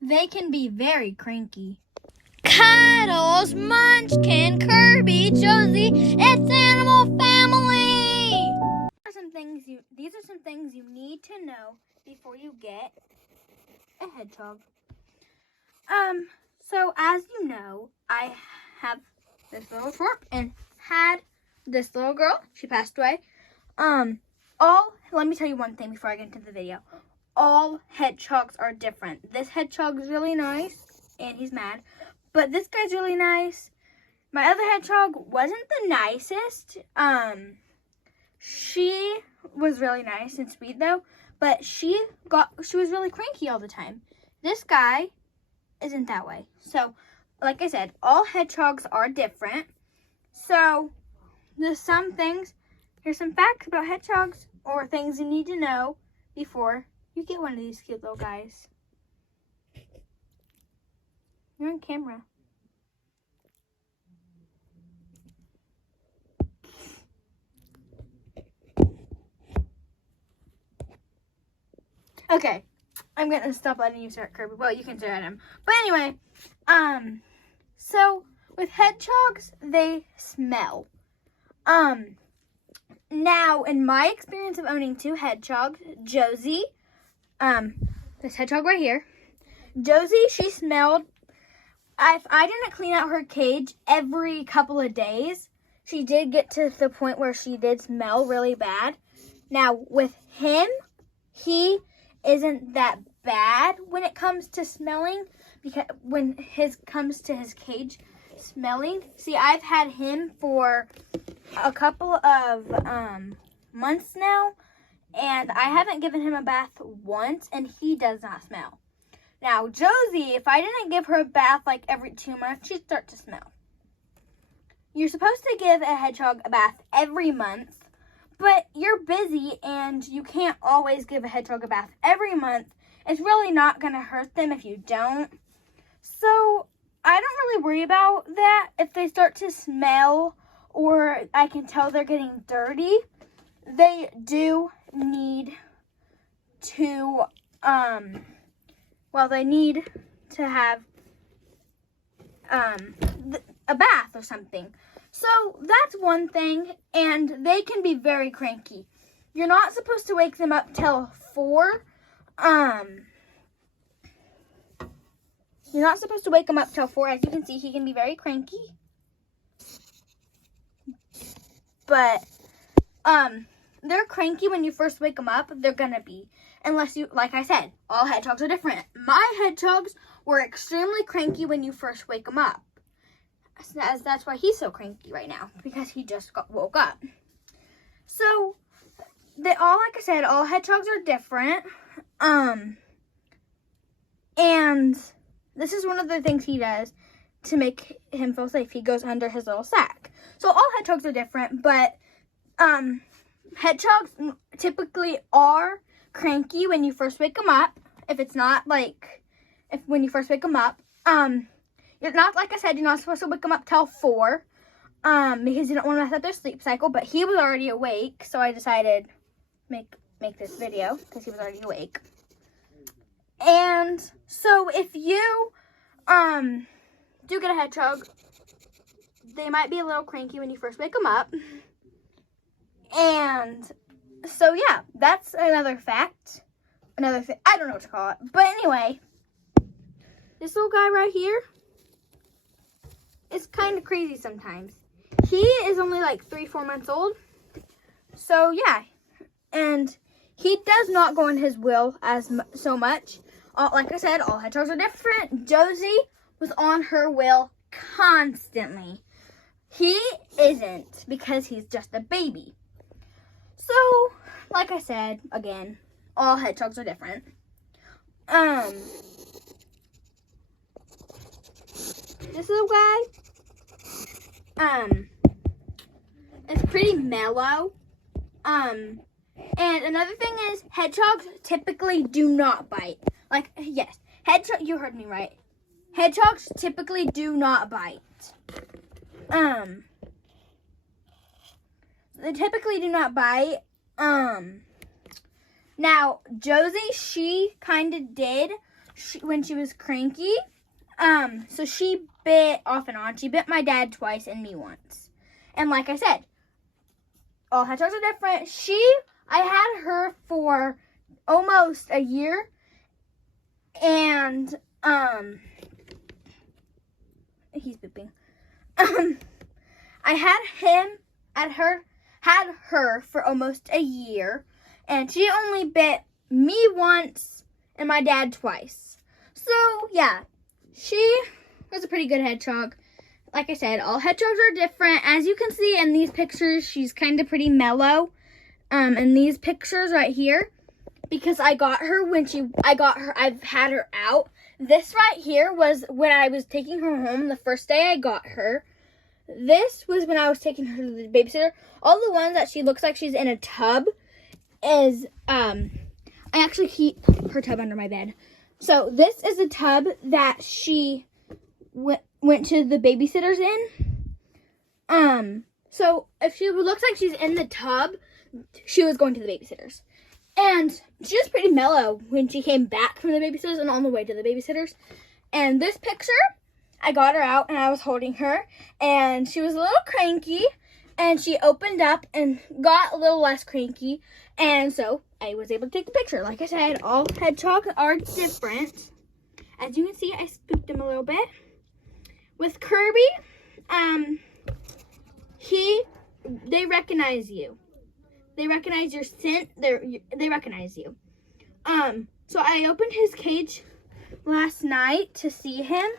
They can be very cranky. Cuddles, Munchkin, Kirby, Josie, it's Animal Family! These are some things you need to know before you get a hedgehog. So as you know, I have this little short and had this little girl. She passed away. Let me tell you one thing before I get into the video. All hedgehogs are different. This hedgehog is really nice, and he's mad. But this guy's really nice. My other hedgehog wasn't the nicest. She was really nice and sweet though, but she was really cranky all the time. This guy isn't that way. So, like I said, all hedgehogs are different. So, here's some facts about hedgehogs or things you need to know before you get one of these cute little guys. You're on camera. Okay, I'm gonna stop letting you stare at Kirby. Well, you can stare at him. But anyway, so with hedgehogs, they smell. Now, in my experience of owning two hedgehogs, Josie, this hedgehog right here, Josie, she smelled, if I didn't clean out her cage every couple of days, she did get to the point where she did smell really bad. Now, with him, he isn't that bad when it comes to smelling, because when comes to his cage smelling. See, I've had him for a couple of months now, and I haven't given him a bath once, and he does not smell. Now, Josie, if I didn't give her a bath like every 2 months, she'd start to smell. You're supposed to give a hedgehog a bath every month, but you're busy and you can't always give a hedgehog a bath every month. It's really not going to hurt them if you don't. So I don't really worry about that. If they start to smell or I can tell they're getting dirty, they do need to, they need to have a bath or something. So that's one thing, and they can be very cranky. You're not supposed to wake them up till 4. You're not supposed to wake him up till 4. As you can see, he can be very cranky. But, they're cranky when you first wake them up. They're gonna be. Unless you, like I said, all hedgehogs are different. My hedgehogs were extremely cranky when you first wake them up. That's why he's so cranky right now, because he just woke up. So, like I said, all hedgehogs are different. And this is one of the things he does to make him feel safe. He goes under his little sack. So all hedgehogs are different, but hedgehogs typically are cranky when you first wake them up. If it's not when you first wake them up, you're not, like I said, you're not supposed to wake them up till 4, because you don't want to mess up their sleep cycle. But he was already awake, so I decided make this video because he was already awake. And so if you do get a hedgehog, they might be a little cranky when you first wake them up. And so yeah, that's another fact. Another thing, I don't know what to call it. But anyway, this little guy right here is kind of crazy sometimes. He is only like 3-4 months old. So yeah, and he does not go in his will so much. Like I said, all hedgehogs are different. Josie was on her will constantly. He isn't, because he's just a baby. So, like I said, again, all hedgehogs are different. This little guy, is pretty mellow. And another thing is, hedgehogs typically do not bite. Like, yes, you heard me right. Hedgehogs typically do not bite. They typically do not bite. Now, Josie, she kind of did. when she was cranky. So she bit off and on. She bit my dad twice and me once. And like I said, all hedgehogs are different. I had her for almost a year. And, he's pooping. I had her for almost a year. And she only bit me once and my dad twice. So, yeah. She was a pretty good hedgehog. Like I said, all hedgehogs are different. As you can see in these pictures, she's kind of pretty mellow. In these pictures right here, because I've had her out. This right here was when I was taking her home the first day I got her. This was when I was taking her to the babysitter. All the ones that she looks like she's in a tub is, I actually keep her tub under my bed. So this is a tub that she went to the babysitters in. So if she looks like she's in the tub, she was going to the babysitters. And she was pretty mellow when she came back from the babysitters and on the way to the babysitters. And this picture, I got her out and I was holding her. And she was a little cranky. And she opened up and got a little less cranky. And so I was able to take the picture. Like I said, all hedgehogs are different. As you can see, I spooked him a little bit. With Kirby, they recognize you. They recognize your scent. They recognize you. So I opened his cage last night to see him.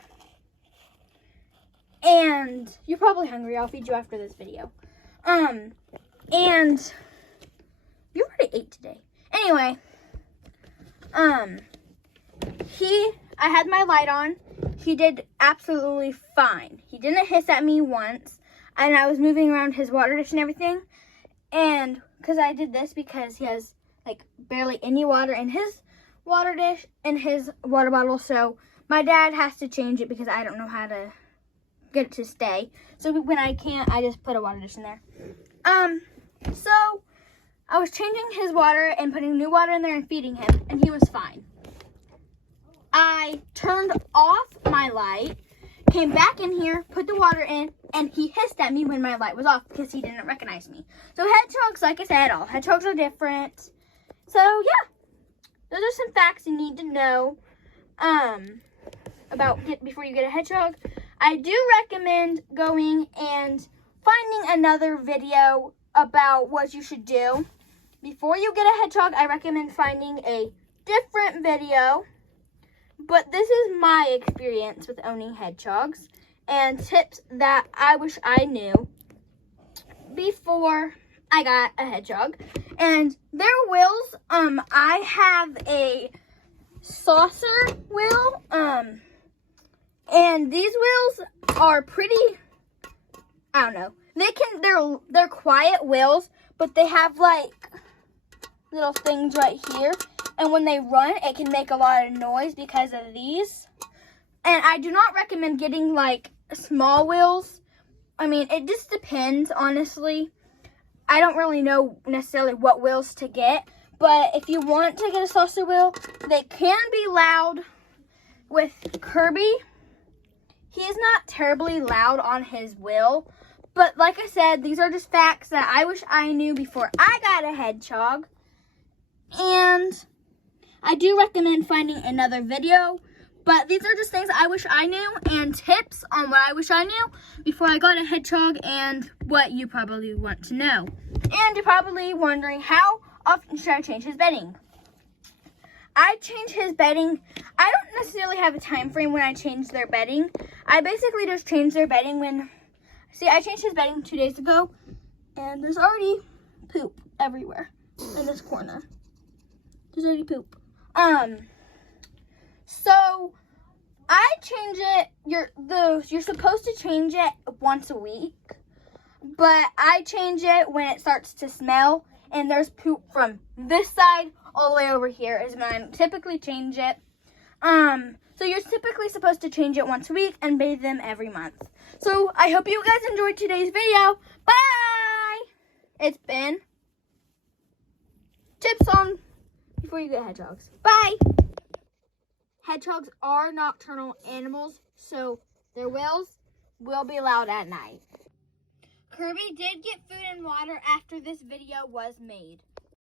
And you're probably hungry. I'll feed you after this video. And you already ate today. Anyway, I had my light on. He did absolutely fine. He didn't hiss at me once. And I was moving around his water dish and everything. And because I did this because he has like barely any water in his water dish and his water bottle. So my dad has to change it because I don't know how to get it to stay. So when I can't, I just put a water dish in there. So I was changing his water and putting new water in there and feeding him, and he was fine. I turned off my light, came back in here, put the water in, and he hissed at me when my light was off because he didn't recognize me. So hedgehogs, like I said, all hedgehogs are different. So yeah, those are some facts you need to know before you get a hedgehog. I do recommend going and finding another video about what you should do. Before you get a hedgehog, I recommend finding a different video. But this is my experience with owning hedgehogs and tips that I wish I knew before I got a hedgehog. And their wheels, I have a saucer wheel, and these wheels are pretty, I don't know. They're quiet wheels, but they have like little things right here. And when they run, it can make a lot of noise because of these. And I do not recommend getting like small wheels. I mean, it just depends, honestly. I don't really know necessarily what wheels to get. But if you want to get a saucer wheel, they can be loud. With Kirby, he is not terribly loud on his wheel. But like I said, these are just facts that I wish I knew before I got a hedgehog. And I do recommend finding another video. But these are just things I wish I knew and tips on what I wish I knew before I got a hedgehog and what you probably want to know. And you're probably wondering, how often should I change his bedding? I change his bedding. I don't necessarily have a time frame when I change their bedding. I basically just change their bedding when... See, I changed his bedding 2 days ago, and there's already poop everywhere in this corner. There's already poop. So I change it. You're supposed to change it once a week, but I change it when it starts to smell, and there's poop from this side all the way over here is when I typically change it. So you're typically supposed to change it once a week and bathe them every month. So I hope you guys enjoyed today's video. Bye! It's been tips on before you get hedgehogs. Bye! hedgehogs are nocturnal animals, so their will be allowed at night. Kirby did get food and water after this video was made.